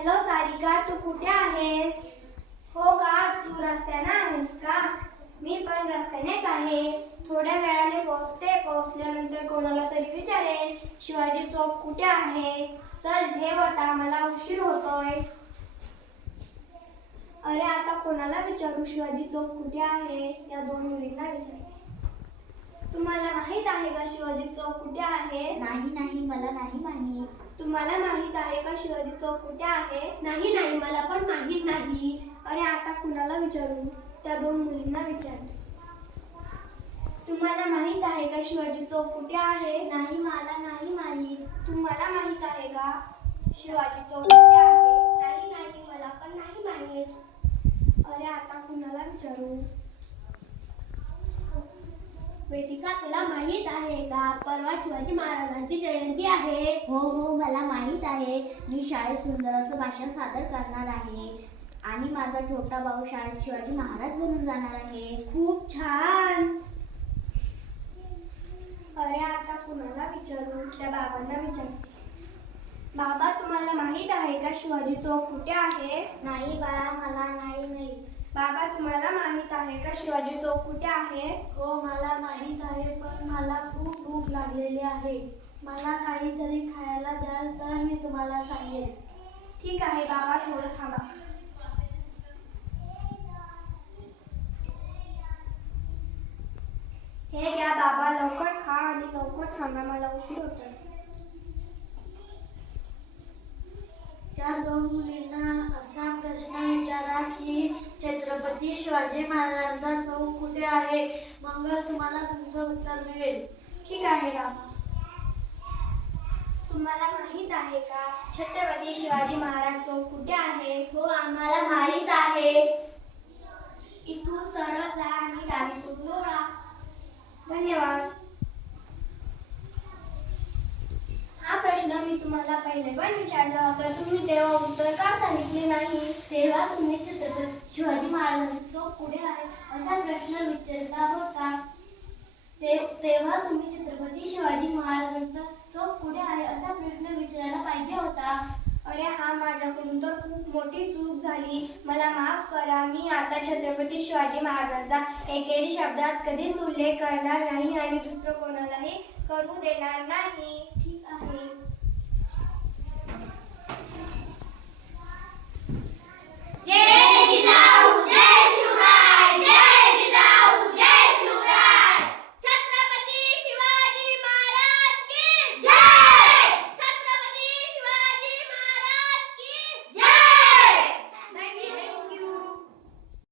Hello Sarika, तू कुठे आहेस? हो का, तू रस्त्याने आहेस का? मी पण रस्त्यानेच आहे. थोड्या वेळाने पोहोचल्यानंतर कोणाला तरी विचारेन शिवाजी चौक कुठे आहे. चल ठेव आता, मला उशीर होतोय. अरे आता कोणाला विचारू शिवाजी चौक कुठे आहे? या दोन मुलींना विचारते. तुम्हाला माहित आहे का शिवाजी चौक कुठे आहे? नाही मला नाही माहित. तुम्हाला माहित आहे का शिवाजी चौक कुठे आहे? नाही मला पण माहित नाही. अरे आता कुणाला विचारू? त्या दोन मुलींना विचारते. तुम्हाला माहित आहे का शिवाजी चौक कुठे आहे? नाही मला नाही माहित. तुम्हाला माहित आहे का शिवाजी चौक कुठे आहे? नाही मला पण नाही माहित. अरे आता कुणाला विचारू? वेदिका, तुला माहित आहे का परवा शिवाजी महाराजांची जयंती आहे? हो मला माहित आहे. मी शाळेत सुंदर असं भाषण सादर करणार आहे आणि माझा छोटा भाऊ शाळेत शिवाजी महाराज बनून जाणार आहे. खूप छान. अरे आता कुणाला विचारू? त्या बाबांना विचारते. बाबा, तुम्हाला माहित आहे का शिवाजी चौक कुठे आहे? नाही बाळा, मला नाही माहित. बाबा, तुम्हाला माहित आहे का शिवाजी चौक कुठे आहे? हो मला माहित आहे, पण मला खूप भूक लागलेली आहे. मला काहीतरी खायला द्याल तर मी तुम्हाला सांगेन. ठीक आहे बाबा, थोडं थांबा. हे घ्या बाबा, लवकर खा आणि लवकर सांगा, मला उशीर होतोय. त्या दोन मुलींना असा प्रश्न विचारा की छत्रपती शिवाजी महाराजांचा चौक कुठे आहे, मगच तुम्हाला तुमचं उत्तर मिळेल. ठीक आहे बाबा. तुम्हाला माहित आहे का छत्रपती शिवाजी महाराज चौक कुठे आहे? हो आम्हाला माहित आहे. इथून सरळ जा आणि डावीकडून वळा. धन्यवाद. हा प्रश्न मी तुम्हाला पहिले पण विचारला होता, तुम्ही तेव्हा उत्तर का सांगितले नाही? तेव्हा तुम्ही छत्रपती शिवाजी महाराजांचा चौक कुठे आहे असा प्रश्न विचारला होता. तेव्हा तुम्ही छत्रपती शिवाजी महाराजांचा चौक कुठे आहे असा प्रश्न विचारायला पाहिजे होता. अरे हा, माझ्याकडून तर खूप मोठी चूक झाली. मला माफ करा. मी आता छत्रपती शिवाजी महाराजांचा एकेरी शब्दात कधीच उल्लेख करणार नाही आणि दुसरं कोणालाही करू देणार नाही. ठीक आहे. जय जिजाऊ.